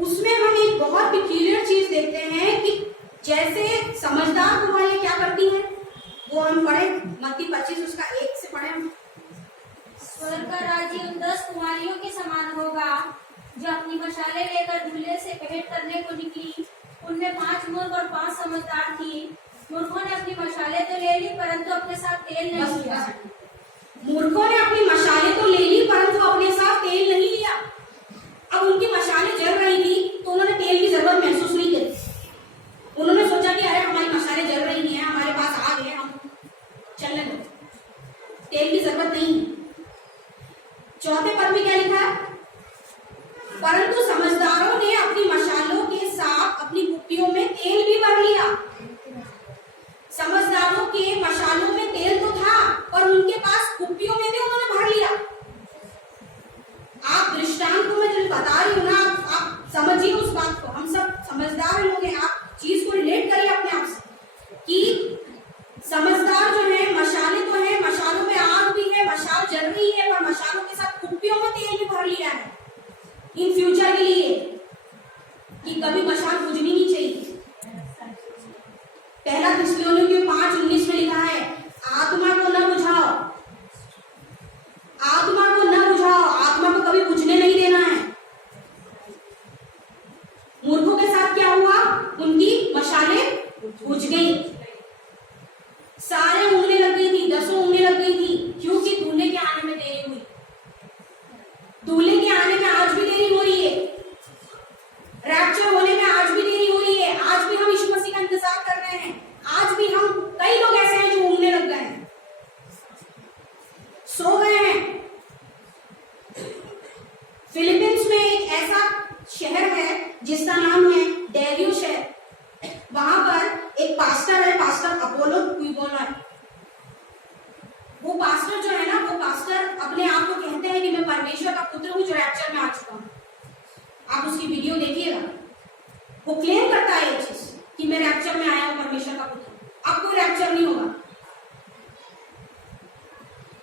उसमें हम एक बहुत पिक्यूलियर चीज देखते हैं कि जैसे समझदार कुमारियां क्या करती हैं, वो हम पढ़े मत्ती 25 उसका 1 से पढ़े हम। स्वर्ग का राज्य उन 10 कुमारियों के समान होगा जो अपनी मशालें लेकर दूल्हे से भेंट करने को निकली। उनमें 5 मूर्ख और 5 समझदार थी। मूर्खों ने अपनी मशालें तो ले ली परंतु अपने साथ तेल नहीं लिया। मूर्खों ने अपनी मशालें तो ले ली परंतु अपने साथ तेल नहीं लिया। अब उनकी मशालें जल रही थी तो उन्होंने तेल की जरूरत महसूस नहीं की। उन्होंने सोचा कि अरे हमारी मशालें जल रही हैं, हमारे पास आग है, हम चलने दो, तेल की जरूरत नहीं। चौथे पद में क्या लिखा है? परंतु समझदारों ने अपनी मशालों के साथ अपनी कुप्पियों में तेल भी भर लिया। समझदारों के मशालों में तेल तो था पर उनके पास कुप्पियों में भी उन्होंने भर लिया। आप दृष्टांत को मैं जो बता रही हूँ ना, आप समझिए उस बात को। हम सब समझदार लोग हैं, आप चीज को रिलेट करिए अपने आप से कि समझदार जो है, मशालें तो है, मशालों में आग भी है, मशाल जल रही है और मशालों के साथ कुप्पियों में तेल भी भर लिया है इन फ्यूचर के लिए कि कभी मशाल बुझनी नहीं चाहिए। पहला थिस्सलुनीकियों 5:19 में लिखा है, आत्मा को न बुझाओ, आत्मा को न बुझाओ, आत्मा को कभी बुझने नहीं देना है। मूर्खों के साथ क्या हुआ? उनकी मशालें बुझ गई, सारे उंगली लग गई थी, 10 उंगली लग गई थी, क्योंकि दूल्हे के आने में देरी हुई। दूल्हे के आने में आज भी देरी हो रही है, रैप्चर होने में आज भी देरी हो रही है। आज भी हम यीशु मसीह का इंतजार कर रहे हैं। आज भी हम, कई लोग ऐसे हैं जो ऊँगने लग गए हैं, सो गए हैं। फिलीपींस में एक ऐसा शहर है जिसका नाम है डेवियो शहर। वहां पर एक पास्टर है, पास्टर अपोलो क्विबोला है। वो पास्टर जो है ना, वो पास्टर अपने आप को कहते हैं कि मैं परमेश्वर का पुत्र हूं जो रैप्चर में आ चुका हूं। आप उसकी वीडियो देखिएगा, वो क्लेम करता है ये चीज कि मैं रैप्चर में आया हूं, परमेश्वर का पुत्र। अब कोई रैप्चर नहीं होगा।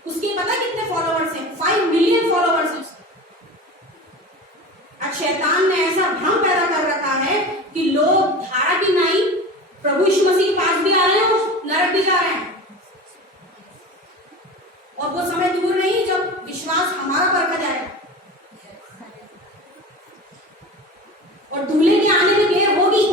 उसके पता कितने फॉलोअर्स हैं? 5 मिलियन फॉलोअर्स हैं उसके। आज शैतान ने ऐसा भ्रम पैदा कर रखा है कि लोग धारा की नाई प्रभु यीशु मसीह के पास भी आ रहे हैं और नरक भी जा रहे हैं। और वो समय दूर नहीं जब विश्वास हमारा परखा जाएगा और दूल्हे के आने में देर होगी।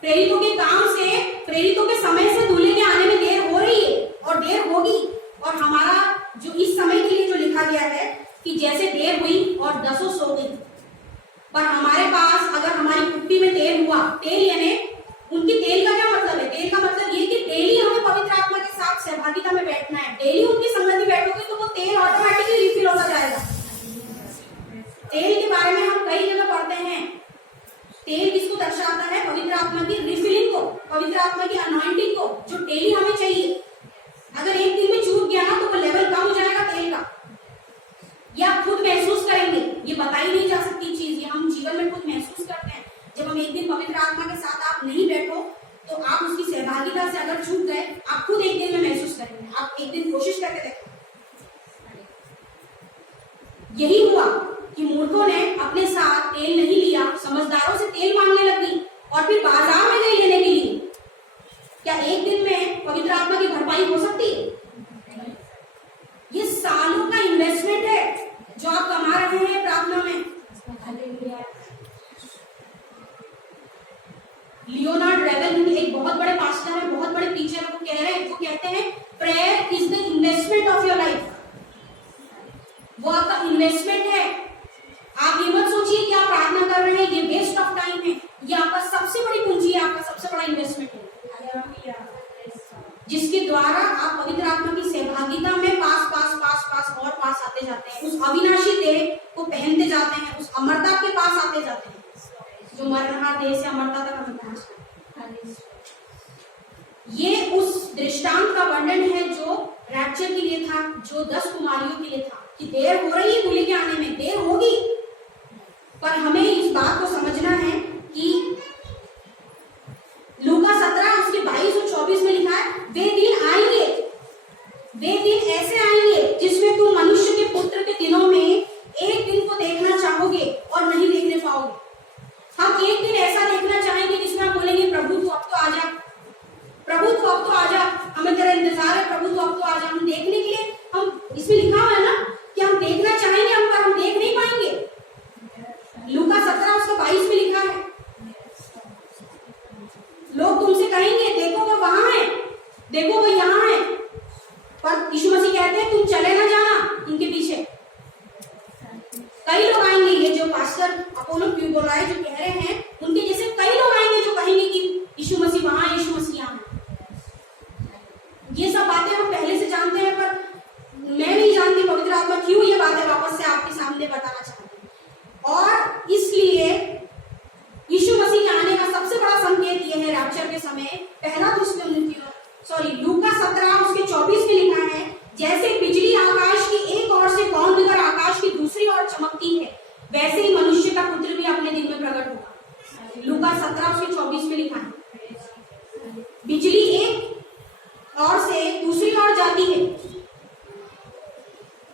प्रेरितों के काम से, प्रेरितों के समय से दूल्हे के आने में देर हो रही है और देर होगी। और हमारा जो इस समय के लिए जो लिखा गया है कि जैसे देर हुई और 10 सो गई, पर हमारे पास अगर हमारी कुप्पी में तेल हुआ, तेल यानी उनकी तेल का क्या मतलब है? तेल का मतलब ये कि डेली हमें पवित्र आत्मा के साथ सहभागिता में बैठना है। डेली उनकी संगति बैठोगे तो वो तेल ऑटोमेटिकली रिफिल होता जाएगा। तेल के बारे में हम कई जगह पढ़ते हैं। तेल किसको दर्शाता है? पवित्र आत्मा की रिफिलिंग को, पवित्र आत्मा की अनॉइंटिंग को, जो डेली हमें चाहिए। अगर एक दिन में चूक गया ना तो वो लेवल कम हो जाएगा तेल का। ये आप खुद महसूस करेंगे, ये बताई नहीं जा सकती चीज, ये हम जीवन में खुद महसूस करते हैं। जब हम एक दिन पवित्र आत्मा के साथ आप नहीं बैठो तो आप उसकी सहभागिता से अगर चूक गए, आप खुद एक दिन में महसूस करेंगे। आप एक दिन कोशिश करके देखो। यही हुआ कि मूर्खों ने अपने साथ तेल नहीं लिया, समझदारों से तेल मांगने लगी और फिर बाजार में गई लेने के लिए। क्या एक दिन में पवित्र आत्मा की भरपाई हो सकती है? ये सालों का इन्वेस्टमेंट है जो आप कमा रहे हैं प्रार्थना में। लियोनार्ड रेवेल एक बहुत बड़े पास्टर है, बहुत बड़े टीचर, वो कह रहे हैं, वो कहते हैं prayer is the investment of your life. वो आपका इन्वेस्टमेंट है। आप ये मत सोचिए कि आप प्रार्थना कर रहे हैं ये वेस्ट ऑफ टाइम है। ये आपका सबसे बड़ी पूंजी है, आपका सबसे बड़ा इन्वेस्टमेंट है, जिसके द्वारा आप पवित्र आत्मा की सहभागिता में पास पास पास पास और पास आते जाते हैं। उस अविनाशी देह को पहनते जाते हैं, उस अमरता के पास आते जाते हैं, जो मरना देह से अमरता तक हमें पहुंचता है। ये उस दृष्टांत का वर्णन है जो रैप्चर के लिए था, जो 10 कुमारियों के लिए था कि देर हो रही है दूल्हे के आने में, देर होगी। पर हमें इस बात को समझना है कि लूका 17 उसके 22 और 24 में लिखा है, वे दिन आएंगे, वे दिन ऐसे आएंगे जिसमें तुम मनुष्य के पुत्र के दिनों में एक दिन को देखना चाहोगे और नहीं देखने पाओगे। का पुत्र भी अपने दिन में प्रकट होगा। लूका 17:24 में लिखा है। बिजली एक ओर से दूसरी ओर जाती है,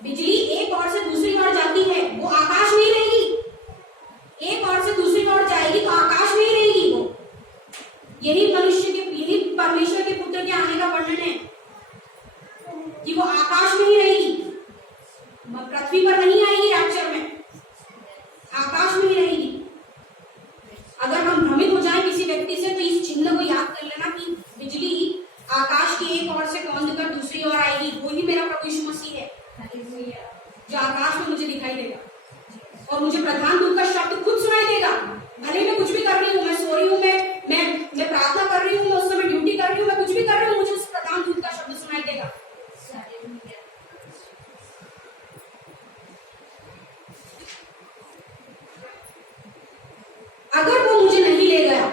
बिजली एक ओर से दूसरी ओर जाती है, वो आकाश में ही रहेगी। एक ओर से दूसरी ओर जाएगी तो आकाश में ही रहेगी वो। यही परमेश्वर के पुत्र के आने का वर्णन है कि वो आकाश में ही रहेगी, पृथ्वी पर नहीं आएगी। रैप्चर में आकाश में ही रहेगी। अगर हम भ्रमित हो जाएं किसी व्यक्ति से तो इस चिन्ह को याद कर लेना कि बिजली आकाश की एक ओर से कौंध कर दूसरी ओर आएगी। वो ही मेरा प्रभु यीशु मसीह है जो आकाश में मुझे दिखाई देगा और मुझे प्रधान दूत का शब्द खुद सुनाई देगा। भले मैं कुछ भी कर रही हूँ, मैं सो रही हूँ, मैं प्रार्थना कर रही हूँ, मैं उस समय ड्यूटी कर रही हूँ, मैं कुछ भी कर रही हूँ, मुझे उस प्रधान दूत का शब्द सुनाई देगा। अगर वो मुझे नहीं ले गया,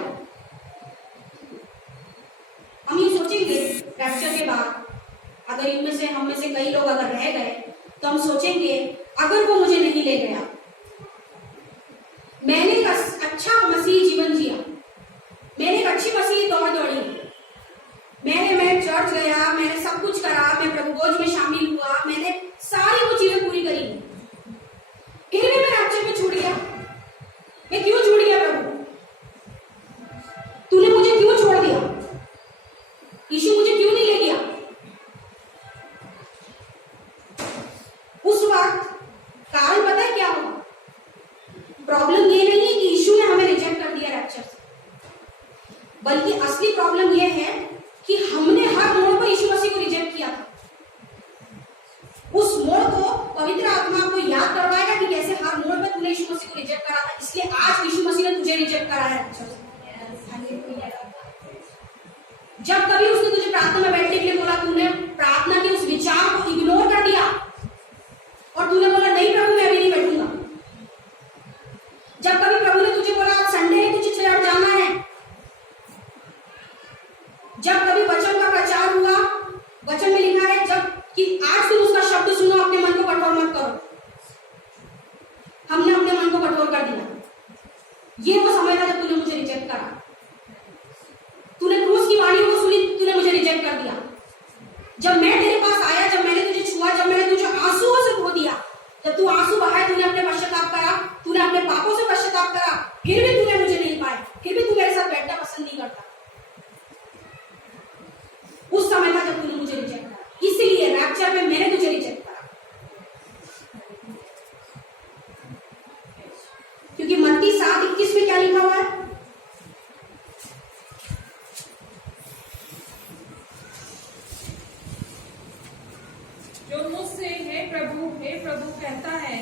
हम ये सोचेंगे रैप्चर के बाद, अगर इनमें से हम में से कई लोग अगर रह गए तो हम सोचेंगे अगर वो मुझे नहीं ले गया, मैंने एक अच्छा मसीह जीवन जिया, मैंने एक अच्छी मसीह दौड़ दौड़ी, मैं चर्च गया, मैंने सब कुछ करा, मैं प्रभु भोज में शामिल हुआ, मैंने सारी वो चीजें पूरी करी, फिर भी मैं रैप्चर में छूट गया। मैं क्यों छूट गया प्रभु? तूने मुझे क्यों छोड़ दिया? यीशु मुझे क्यों नहीं ले गया? उस वक्त कारण पता है क्या हुआ? प्रॉब्लम ये नहीं है कि यीशु ने हमें रिजेक्ट कर दिया रैप्चर से, बल्कि असली प्रॉब्लम ये है कि हमने हर मोड़ पर यीशु मसीह को रिजेक्ट किया था। उस मोड़ को पवित्र आत्मा आपको याद करवाएगा कि कैसे हर मोड़ पर तूने यीशु मसीह को रिजेक्ट करा था, इसलिए आज यीशु मसीह ने तुझे रिजेक्ट करा है रैप्चर से। जब कभी उसने तुझे प्रार्थना में बैठने के लिए बोला, तूने प्रार्थना के उस विचार को इग्नोर कर दिया और तूने बोला नहीं प्रभु मैं अभी नहीं बैठूंगा। जब कभी प्रभु ने तुझे बोला संडे है तुझे चर्च जाना है, जब कभी वचन का प्रचार हुआ, वचन में लिखा है जब कि आज तुम उसका शब्द सुनो, अपने मन को कठोर मत करो, हमने अपने मन को कठोर कर दिया। ये वो समय था जब तूने मुझे रिजेक्ट करा, तूने क्रूस की वाणी को सुनी, तूने मुझे रिजेक्ट कर दिया। जब मैं तेरे पास आया, जब मैंने तुझे छुआ, जब मैंने तुझे आंसुओं से धो दिया, जब तू आंसू बहाए, तूने अपने पश्चाताप करा, तूने अपने पापों से पश्चाताप करा, फिर भी तूने मुझे नहीं पाया, फिर भी तू मेरे साथ बैठना पसंद नहीं करता। उस समय था जब तूने मुझे रिजेक्ट करा, इसीलिए रैप्चर में मैंने तुझे रिजेक्ट करा। क्योंकि मत्ती 7:21 में क्या लिखा हुआ है? जो मुझसे हे प्रभु कहता है,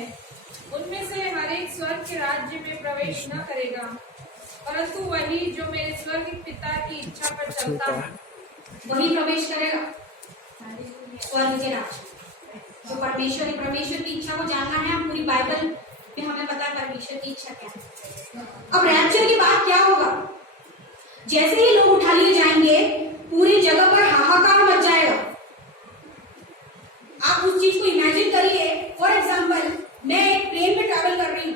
उनमें से हर एक स्वर्ग के राज्य में प्रवेश न करेगा, परंतु वही जो मेरे स्वर्ग पिता की इच्छा पर चलता है वही प्रवेश करेगा स्वर्ग के राज्य। तो परमेश्वर की इच्छा को जानना है। हम पूरी बाइबल में हमें पता है परमेश्वर की इच्छा क्या है। अब रैप्चर के बाद क्या होगा? जैसे ही लोग उठा लिए जाएंगे, पूरी जगह पर हाहाकार मच जाएगा। आप उस चीज को इमेजिन करिए। फॉर एग्जाम्पल मैं एक प्लेन में ट्रैवल कर रही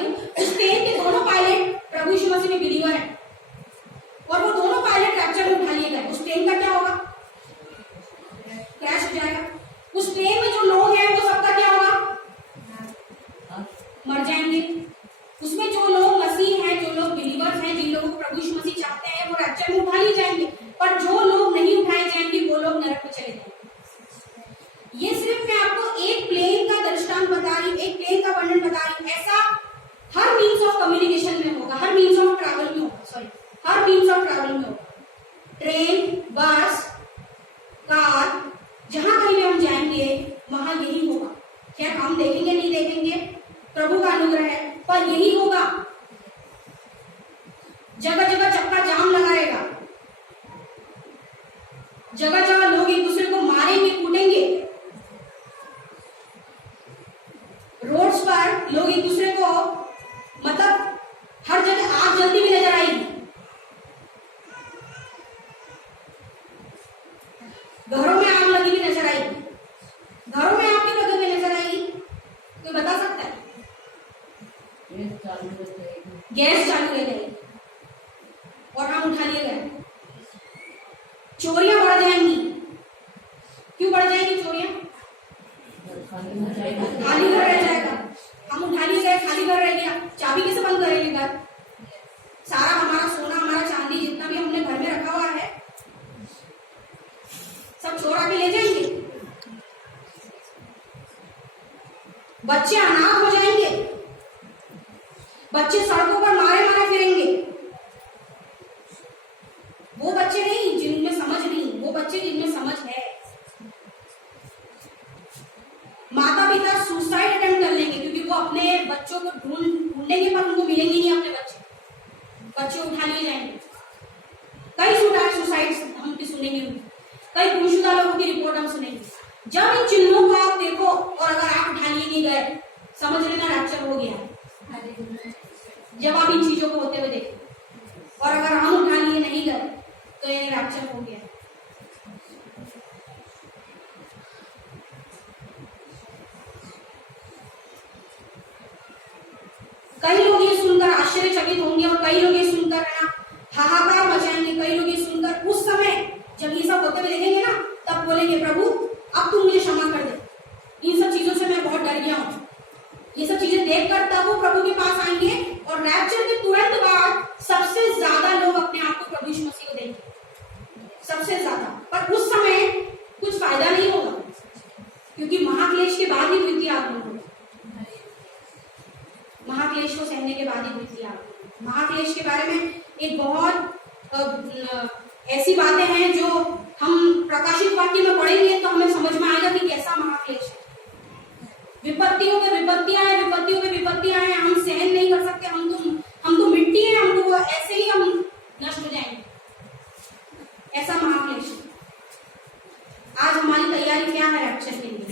हूँ, उस प्लेन के दोनों पायलट प्रभु यीशु मसीह में बिलीवर है और वो दोनों पायलट रैप्चर में उठा लिए गए। उस प्लेन का क्या होगा? क्रैश हो जाएगा। उस प्लेन में जो लोग हैं वो सबका क्या होगा? मर जाएंगे। उसमें जो लोग मसीह हैं, जो लोग बिलीवर्स हैं, जिन लोगों को प्रभु यीशु मसीह चाहते हैं, वो रैप्चर में उठा लिए जाएंगे, पर जो लोग नहीं उठाए जाएंगे वो लोग नरक में चले जाएंगे। ये सिर्फ मैं आपको एक प्लेन का दृष्टांत बता रही हूँ, एक प्लेन का वर्णन बता रही हूँ। ऐसा हर मीन्स ऑफ कम्युनिकेशन में होगा, हर मीन्स ऑफ ट्रैवल में होगा। ट्रेन, बस, कार, जहां कहीं भी हम जाएंगे वहां यही होगा। क्या हम देखेंगे नहीं देखेंगे, प्रभु का अनुग्रह है, पर यही होगा। जगह जगह चक्का जाम लगाएगा, जगह जगह लोग एक दूसरे को मारेंगे, कूटेंगे, रोड्स पर लोग एक दूसरे को, मतलब हर जगह आग जलती हुई नजर आएगी। घरों में आग लगी हुई नजर आएगी। घरों में आग क्यों लगी हुई नजर आएगी? कोई बता सकता है? गैस चालू रह जाएगी और हम उठा लिए गए। चोरियां बढ़ जाएंगी। क्यों बढ़ जाएंगी चोरियां? खाली घर रह जाएगा। हम उठा लिए गए, खाली घर रह गया, चाबी कैसे बंद करेंगे घर? सारा हमारा सोना, हमारा चांदी, जितना भी हमने घर में रखा हुआ है, सब चोरा के ले जाएंगे। बच्चे अनाथ हो जाएंगे। बच्चे सड़कों पर मारे मारे फिरेंगे। वो बच्चे नहीं जिनमें समझ नहीं, वो बच्चे जिनमें समझ है। माता पिता सुसाइड अटेम्प्ट कर लेंगे क्योंकि वो अपने बच्चों को ढूंढेंगे पर उनको मिलेंगे नहीं अपने बच्चे। बच्चे उठा लिए जाएंगे। कई सुसाइड हम भी सुनेंगे, कई गुमशुदा लोगों की रिपोर्ट हम सुनेंगे। जब इन चिन्हों को आप देखो और अगर आप उठा लिए नहीं गए, समझ लेना रैप्चर हो गया। जब आप इन चीजों को होते हुए देखो और अगर हम उठा लिए नहीं गए तो ये रैप्चर हो गया। कई लोग ये सुनकर आश्चर्यचकित होंगे और कई लोग ये सुनकर हाहाकार मचाएंगे। कई लोग ये सुनकर उस समय जब ये सब होते हुए देखेंगे ना, तब बोलेंगे प्रभु अब तुम मुझे क्षमा कर दे, इन सब चीजों से मैं बहुत डर गया हूं। ये सब चीजें देखकर तब वो प्रभु के पास आएंगे और रैप्चर के तुरंत बाद सबसे ज्यादा लोग अपने आप को प्रभु यीशु मसीह को देंगे, सबसे ज्यादा। पर उस समय कुछ फायदा नहीं होगा क्योंकि महाक्लेश के बाद ही द्वितीय आगमन होगा। महाक्लेश को सहने के बाद ही द्वितीय आगमन। महाक्लेश के बारे में एक बहुत ऐसी बातें हैं जो हम प्रकाशित वाक्य में पढ़ेंगे तो हमें समझ में आएगा कि कैसा महाक्लेश है। विपत्तियों पे विपत्तियां हैं, विपत्तियों पे विपत्तियां हैं, हम सहन नहीं कर सकते। हम तो मिट्टी है, हमको ऐसे ही हम नष्ट हो जाएंगे। ऐसा महाक्लेश। आज हमारी तैयारी क्या है रैप्चर के लिए?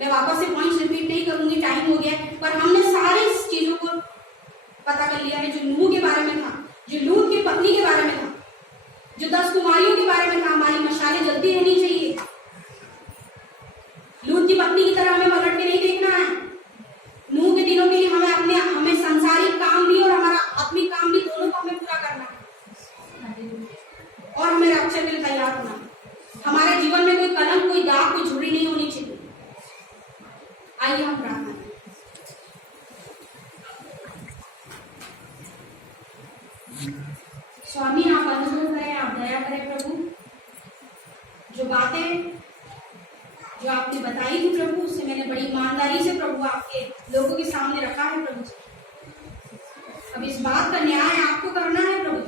मैं वापस से पॉइंट्स रिपीट नहीं करूंगी, टाइम हो गया, पर हमने सारी चीजों को पता कर लिया है। जो नूह के बारे में था, जो लूत की पत्नी के बारे में था, जो 10 कुमारियों के बारे में था। हमारी मशालें जलती रहनी चाहिए। लूत की पत्नी की तरह हमें पलट के नहीं देखना है। नूह के दिनों के लिए हमें संसारिक काम भी और हमारा आत्मिक काम भी, दोनों को हमें पूरा करना है और हमें रैप्चर के लिए तैयार होना है। हमारे जीवन में कोई कलंक, कोई दाग, कोई झुर्री नहीं होनी चाहिए। आइए हम प्रार्थना करें। स्वामी आप अनुग्रह करें, आप दया करें प्रभु। जो बातें जो आपने बताई थी प्रभु, उससे मैंने बड़ी ईमानदारी से प्रभु आपके लोगों के सामने रखा है प्रभु जी। अब इस बात का न्याय आपको करना है प्रभु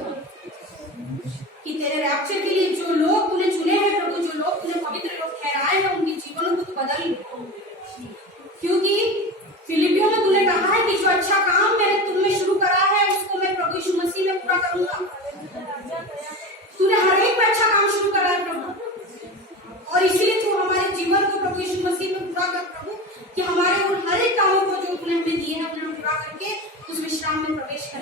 कि तेरे रैप्चर के लिए जो लोग तूने चुने हैं प्रभु, जो लोग तूने पवित्र लोग ठहराए हैं, उनके जीवनों को तू बदल ले। क्योंकि फिलिपियों में तूने कहा है कि जो अच्छा काम मैंने तुम में शुरू करा है उसको मैं प्रभु यीशु मसीह में पूरा करूंगा। तूने हर एक में अच्छा काम शुरू करा है प्रभु, और इसीलिए तू हमारे जीवन को प्रभु यीशु मसीह में पूरा कर प्रभु, कि हमारे उन हर एक कामों को जो तूने हमें दिए हैं उन्हें पूरा करके उस विश्राम में प्रवेश कर।